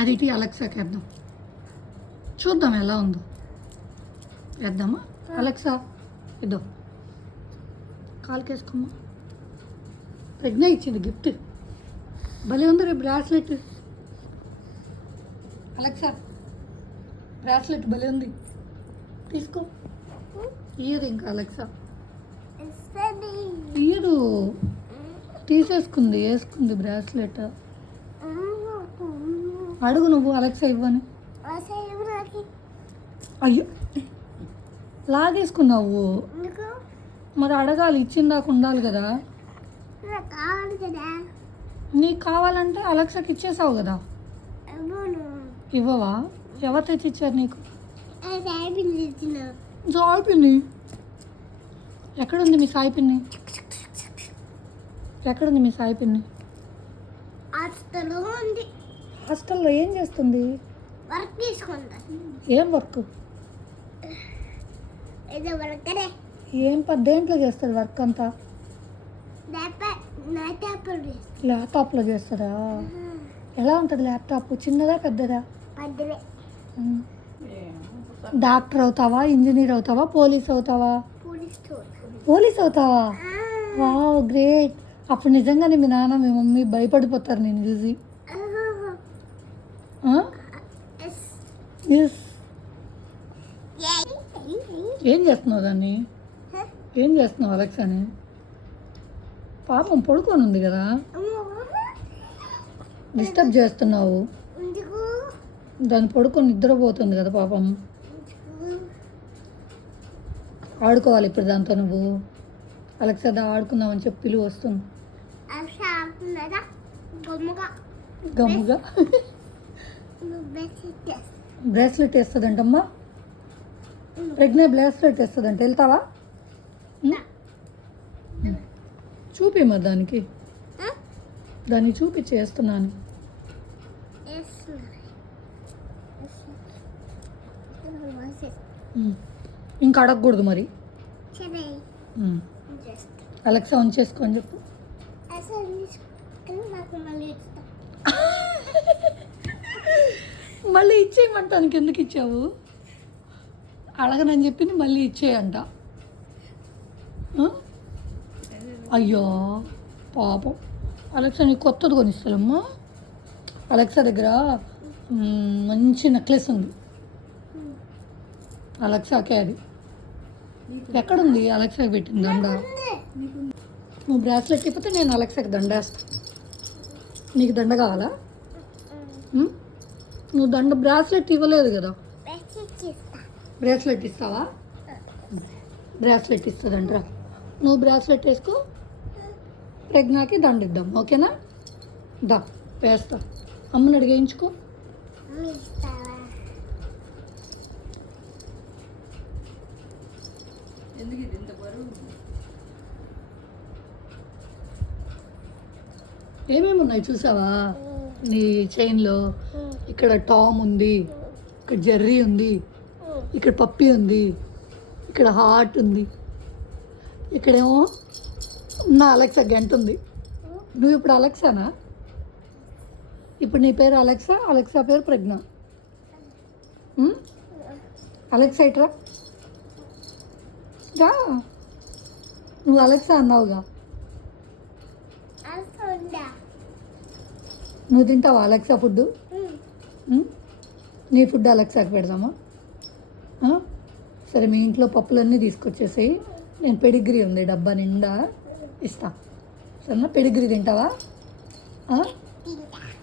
అది ఇటు అలెక్సాకి వేద్దాం, చూద్దాం ఎలా ఉందో. వేద్దామా అలెక్సా? ఇద్దాం, కాలుకేసుకోమ్మా. ప్రజ్ఞ ఇచ్చింది గిఫ్ట్, భలే ఉంది రేపు బ్రాస్లెట్. అలెక్సా బ్రాస్లెట్ భలే ఉంది, తీసుకో. ఇయ్యదు ఇంకా అలెక్సా, ఇయ్యదు. తీసేసుకుంది, వేసుకుంది బ్రాస్లెట్. అడుగు నువ్వు అలెక్సా ఇవ్వని. అయ్యో లాగేసుకున్నావు, మరి అడగాలి, ఇచ్చిందాక ఉండాలి కదా. నీకు కావాలంటే అలెక్సాకి ఇచ్చేసావు కదా. ఇవ్వవా? ఎవరు తెచ్చిచ్చారు నీకు? సాయి పిన్ని ఎక్కడుంది? మీ సాయి పిన్ని ఎక్కడుంది? మీ సాయి పిన్ని హాస్టల్లో ఏం చేస్తుంది? ఏం వర్క్? ఏం దేంట్లో చేస్తుంది వర్క్ అంతా? ల్యాప్టాప్లో చేస్తుందా? ఎలా ఉంటుంది ల్యాప్టాప్? చిన్నదా పెద్దదా? డాక్టర్ అవుతావా, ఇంజనీర్ అవుతావా, పోలీస్ అవుతావా? పోలీస్ అవుతావా? Wow great. అప్పుడు నిజంగానే మీ నాన్న మీ మమ్మీ భయపడిపోతారు నేను చూసి. ఏం చేస్తున్నావు దాన్ని? ఏం చేస్తున్నావు అలెక్సాని? పాపం పడుకొని ఉంది కదా, డిస్టర్బ్ చేస్తున్నావు. దాన్ని పడుకొని నిద్రపోతుంది కదా పాపం. ఆడుకోవాలి ఇప్పుడు దాంతో నువ్వు. అలెక్సా ఆడుకుందామని చెప్పి పిలువ వస్తుంది. గమ్ముగా బ్రేస్లెట్ వేస్తుందంటమ్మా. ప్రెగ్నెంట్ బ్రేస్లెట్ వేస్తుందంట. వెళ్తావా? చూపి మరి దానికి, దాన్ని చూపి చేస్తున్నాను. ఇంకా అడగకూడదు మరి. అలెక్సా ఆన్ చేసుకో అని చెప్పు. మళ్ళీ ఇచ్చేయమంటానికి ఎందుకు ఇచ్చావు? అడగనని చెప్పింది మళ్ళీ ఇచ్చేయంట. అయ్యో పాపం. అలెక్సా నీకు కొత్తది కొనిస్తానమ్మా. అలెక్సా దగ్గర మంచి నెక్లెస్ ఉంది. అలెక్సాకే అది. ఎక్కడుంది? అలెక్సాకి పెట్టింది దండ. నువ్వు బ్రాస్లెట్ ఇప్పితే నేను అలెక్సాకి దండ వేస్తాను. నీకు దండ కావాలా? నువ్వు దండ బ్రాస్లెట్ ఇవ్వలేదు కదా. బ్రాస్లెట్ ఇస్తావా? బ్రాస్లెట్ ఇస్తుందంటరా. నువ్వు బ్రాస్లెట్ వేసుకో, ప్రజ్ఞాకి దండ ఇద్దాం. ఓకేనా? దా వేస్తా. అమ్మని అడిగేయించుకో. ఏమేమి ఉన్నాయి చూసావా నీ చైన్లో? ఇక్కడ టామ్ ఉంది, ఇక్కడ జెర్రీ ఉంది, ఇక్కడ పప్పీ ఉంది, ఇక్కడ హార్ట్ ఉంది, ఇక్కడేమో నా అలెక్సా గంట ఉంది. నువ్వు ఇప్పుడు అలెక్సానా? ఇప్పుడు నీ పేరు అలెక్సా, అలెక్సా పేరు ప్రజ్ఞ. అలెక్సా ఇట్రా రా. నువ్వు అలెక్సా అన్నావుగా. నువ్వు తింటావా అలెక్సా ఫుడ్? నీ ఫుడ్ అలెక్సాకి పెడదామా? సరే మీ ఇంట్లో పప్పులన్నీ తీసుకొచ్చేసాయి. నేను పెడిగ్రీ ఉంది డబ్బా నిండా ఇస్తా. సరేనా? పెడిగ్రీ తింటావా?